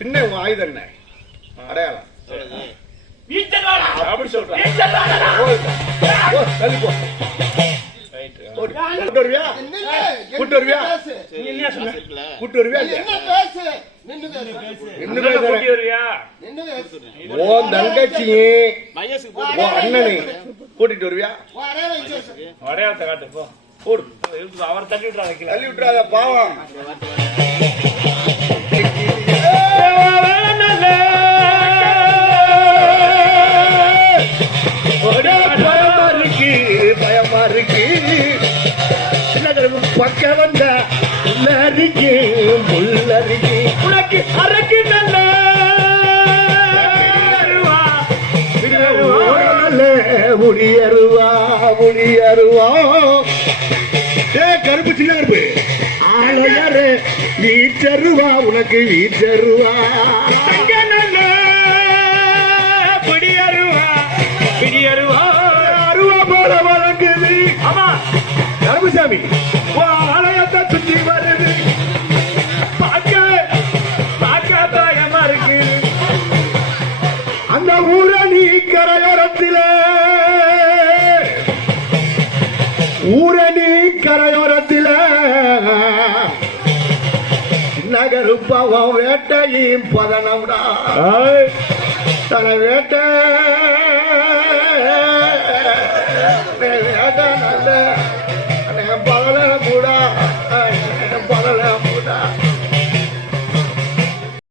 என்ன சின்ன உன் ஆயுதம் என்ன? அடையாளம். அப்படி சொல்றேன். ஓ, தள்ளி போ. கூட்டு வருவியா? கூட்டு வருவியா? கூட்டு வருவியா? உன் தங்கச்சியும் உன் அண்ணனையும் கூட்டிட்டு வருவியா? அடையாளத்தை காட்டு போ. அவரை தள்ளி விட்டுறா வைக்கல தள்ளி விட்டுறாத பாவம் பக்க வந்த புல்லரிக்கு முள்ளரிக்கு உனக்கு அரக்கு நல்ல முடியருவா முடியருவா ஏ கருப்பு சின்ன கருப்பு. ஆளையாரு. வீச்சருவா உனக்கு வீச்சருவா. ஆலயத்தை சுத்தி வருது. பார்க்க பார்க்க பயமா இருக்கு. அந்த ஊரணி கரையோரத்திலே. ஊரணி கரையோரத்திலே. நகருப்பவன் வேட்டையும் பதனம்டா. தன வேட்டை. வேட்டை நல்ல